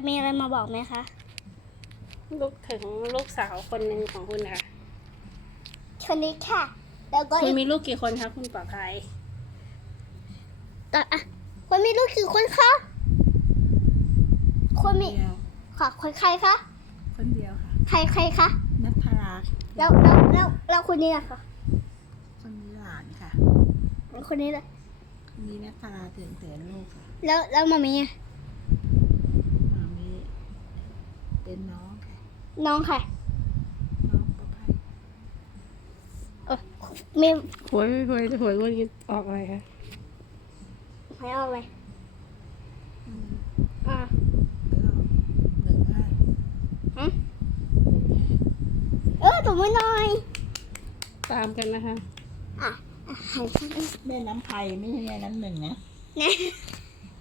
จะมีอะไรมาบอกไหมคะ ลูกถึงลูกสาวคนหนึ่งของคุณค่ะ คนนี้ค่ะ แล้วก็คุณอีกมีลูกกี่คนคะคุณปลอดภัยต่ออะคนมีลูกกี่คนคะคนมีเดียวขอคนใครคะคนเดียวค่ะ ใครใครคะนัทราแล้วแล้วแล้วแล้วคนนี้ล่ะคะคนนี้หลานค่ะ คนนี้ล่ะคนนี้นัทราเตือนเตือนลูกค่ะ แล้วแล้วมามีอะ มามีเป็นน้องค่ะ น้องค่ะน้องประภัยเออมีหวยหวยหวยวันนี้ออกอะไรคะไม่เอาเลยอืมอะก็หนึ่งห้าหึเออถูกไม่น้อย ตามกันนะคะ อะอะหายไปนะแม่น้ำไผ่ไม่ใช่แม่น้ำหนึ่งนะ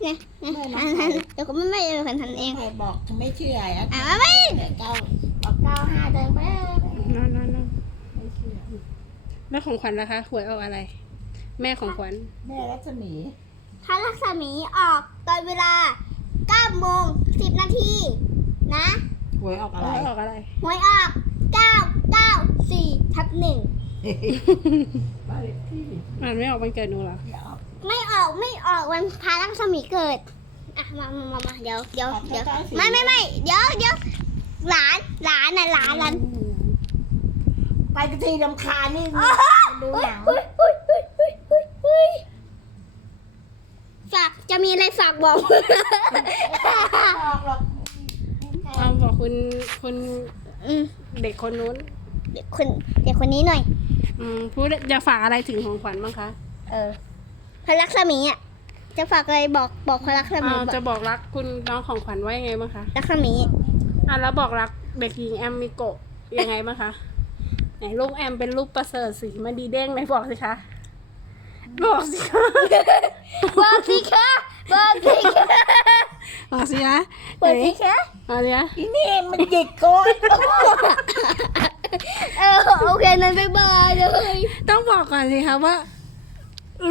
นะนะไม่นะอันนั้นเดี๋ยวก็ไม่ไม่เออกันทันเองใครบอกไม่เชื่ออะอะไม่เดี๋ยวเก้าบอกเก้าห้าเดินแม่นั่นนั่นนั่นไม่เชื่อแล้วของขวัญล่ะคะหวยออกอะไร แม่ของขวัญแม่รัศมีพระลักษมีออกตอนเวลา9โมง10นาทีนะหวยออกหอะไรวยออกอะไรหวยออก994ทับหนึ่งบ้านเลขที่อ่านไม่ออกวันเกิดหนูเหรอเดี๋ยวออก ไม่ออกไม่ออกวันพระลักษมีเกิดอะมามามามาเดี๋ยวเดี๋ยวเดี๋ยวไม่ไม่ไม่เดี๋ยวเดี๋ยวหลานหลานน่ะหลานหลานไปกันทีลำคาญนี่ดูหนังเฮ้ยเฮ้ยเฮ้ยเฮ้ยเฮ้ยเฮ้ยฝากจะมีอะไรฝากบอกออกหรอกเอาบอกคุณคุณอืมเด็กคนนู้น เด็กคนเด็กคนนี้หน่อย อืมพูดจะฝากอะไรถึงของขวัญบ้างคะ เออ พระลักษมีอะจะฝากอะไรบอกบอกพระลักษมีอ่าบอกจะบอกรักคุณน้องของขวัญไว้ยังไงบ้างคะลักษมีอะแล้วบอกรักเด็กหญิงแอมมิโกะยังไงบ้างคะไหนลูกแอมเป็นลูกประเสริฐสีมาดีเด้งไหนบอกสิคะบอกสิคะบอกสิคะบอกสิคะบอกสิคะบอกสิคะบอกสิคะอีนี่มันจิกโกนเออโอเคนั้นไปบายเลยต้องบอกก่อนสิคะว่า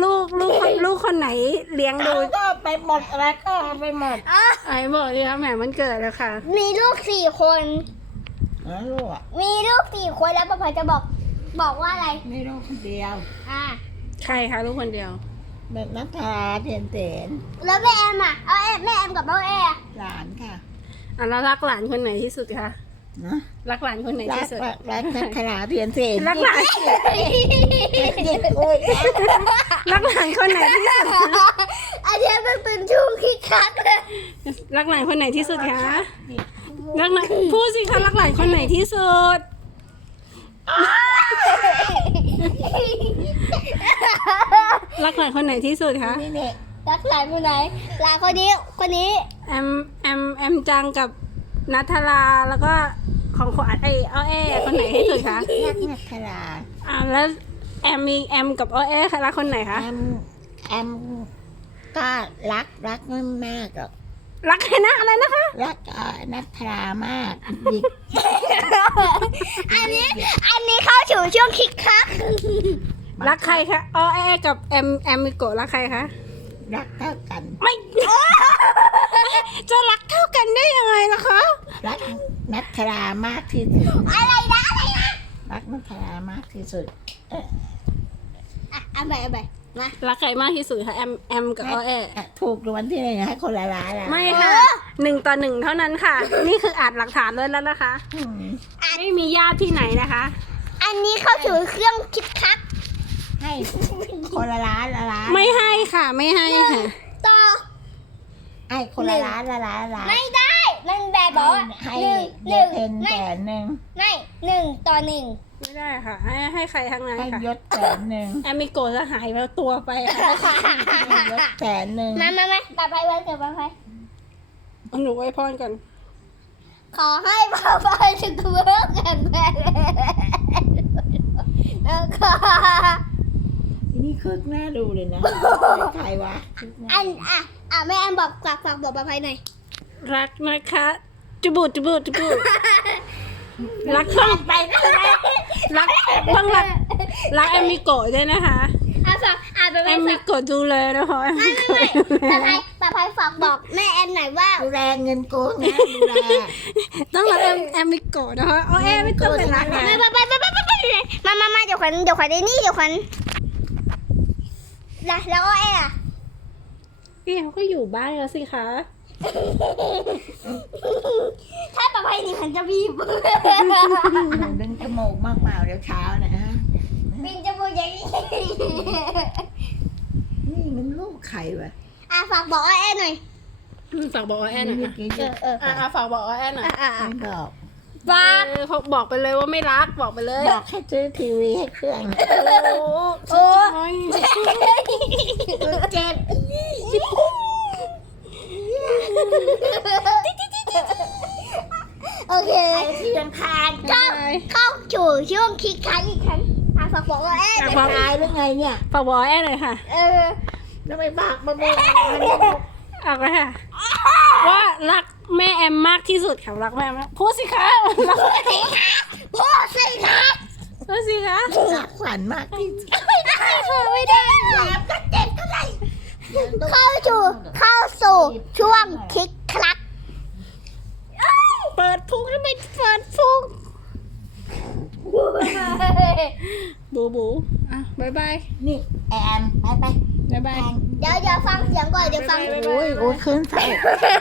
ลูกลูกคนลูกคนไหนเลี้ยงดูเอาก็ไปหมดอะไรก็เอาไปหมดอะไอ้บอกสิคะแหมมันเกิดแล้วค่ะ มีลูกสี่คน แล้วลูกอะมีลูกสี่คนแล้วป้าพายจะบอก บอกว่าอะไร ไม่ลูกคนเดียว อ่า ใครคะลูกคนเดียว แบบนัทธาเตียนเตียนแล้วแม่แอมอะ เอาแอมแม่แอมกับน้องแอร์หลานค่ะอะแล้วรักหลานคนไหนที่สุดคะนะรักหลานคนไหนรัที่กสุด รักรักนัทธาเตียนเตียนรักหลานจิกโอ้ย รักหลานคนไหนที่สุดอันนี้มันเป็นช่วงคิกคักเลยรักหลานคนไหนที่สุดคะรักหลานพูดสิคะรักหลานคนไหนที่สุดรักหลานคนไหนที่สุดคะนี่เนี่ยรักหลานคนไหนหลานคนนี้คนนี้แอมแอมแอมจังกับนัทราแล้วก็ของขวัญไออ้อแอคนไหนที่สุดคะรักนัทธาอ่าแล้ว แอมมีแอมกับอ้อแอค่ะรักคนไหนคะ แอมแอมก็รักรักไม่มากหรอกรักใครนะอะไรนะคะ รักเอ่อนัทธามากจิกอันนี้อันนี้เข้าสู่ช่วงคิกคักรักใครคะอ้อแอกับแอมแอมมิโกะรักใครคะ รักเท่ากัน ไม่ จะรักเท่ากันได้ยังไงล่ะคะ รักนัทธามากที่สุด อะไรนะอะไรนะ รักนัทธามากที่สุด อะเอาไปเอาไปมารักใครมากที่สุดคะแอมแอมกับอ้อแอถูกรางวัลที่หนึ่งให้คนละล้านละไม่ค่ะหนึ่งต่อหนึ่งเท่านั้นค่ะ นี่คืออาจหลักฐานเลยแล้วนะคะอืมไม่มีญาติที่ไหนนะคะ อันนี้เข้าสู่เครื่องคิกคักให้คนละล้านละล้านไม่ให้ค่ะ ไม่ให้ค่ะ ต่อ ให้คนละล้านละล้านละล้านไม่ได้ มันแบบบอกว่าให้หนึ่งหเด็นึ่กงเพนไม่แสนหนึ่งไม่หนึ่งต่อหนึ่ง ไม่ได้ค่ะ ให้ให้ใครทั้งนั้นให้ค่ะยศแสนหนึ่งแอมมิโกะจะหายไปตัวไปค่ะให้ยศแสนหนึ่งมามามาปาไปวันเกิดปาไปเอาหนูไว้พรก่อนขอให้ปาไปสุขภาพแข็งแรงแล้วก็ทีนี่คึกหน้าดูเลยนะใครวะคึกหน้าอันอะอะแม่แอมบอกฝากฝากบอกปาไปหน่อย รักนะคะจุบุจุบุจุบุ รักต้องไปนะรักต้องรักรักแอมมิโกะด้วยนะคะอะฝากอะไปแอไปมฝามิกโกะดูเลยนะคะแอมไม่มิไม่โกะไม่ดูแลปาภัยปาภัยฝากบอกแม่แอมหน่อยว่า ดูแลเงินโกงนะดูแลต้องรักแอมแอมมิโกะนะคะเอาแอมไม่ต้องเป็นรักนะไม่ไปไปไปไปไปไปมามามาเดี๋ยวขวัญเดี๋ยวขวัญได้นี่เดี๋ยวขวัญแล้วแล้วก็แอร์อะพี่เขาก็อยู่บ้านแล้วสิคะ ถ้าปาภัยนี่ขวัญจะบีบ ดึงจมูกมากเปล่าเดี๋ยวเช้านะฮะบินจมูกอย่างนี้นี่มันลูกใครวะอะฝากบอกแอร์หน่อยอืมฝากบอกว่าแอนหน่อยเมื่นะอกี้เออเอออะอะฝากบอกว่าแอนหน่อยอะอะอะไม่บอกฝากเออเขาบอกไปเลยว่าไม่รักบอกไปเลยบอกให้ซื้อทีวีให้เครื่องโอ้โอ้ บอกว่าแอร์จะตายหรือไงเนี่ย ฝากบอกแอนหน่อยค่ะ เออแล้วไม่บอกมาบอกเอาไปค่ะ ว่ารักแม่แอมมากที่สุดค่ะรักแม่แอมมากพูดสิคะรักสิคะพูดสิคะพูดสิคะรักขวัญมากที่สุดไม่ได้ค่ะไม่ได้แล้วก็เจ็บเท่าไหร่เข้าสู่เข้าสู่ช่วงคิกคัก เปิดพุงทำไมเปิดพุง บูบูอะบายบายนี่แอนไปไปบายบาย แอนเดี๋ยวเดี๋ยวฟังเสียงก่อนเดี๋ยวฟังบ๊ายบายโอ้ยโอ้ยคืนใส่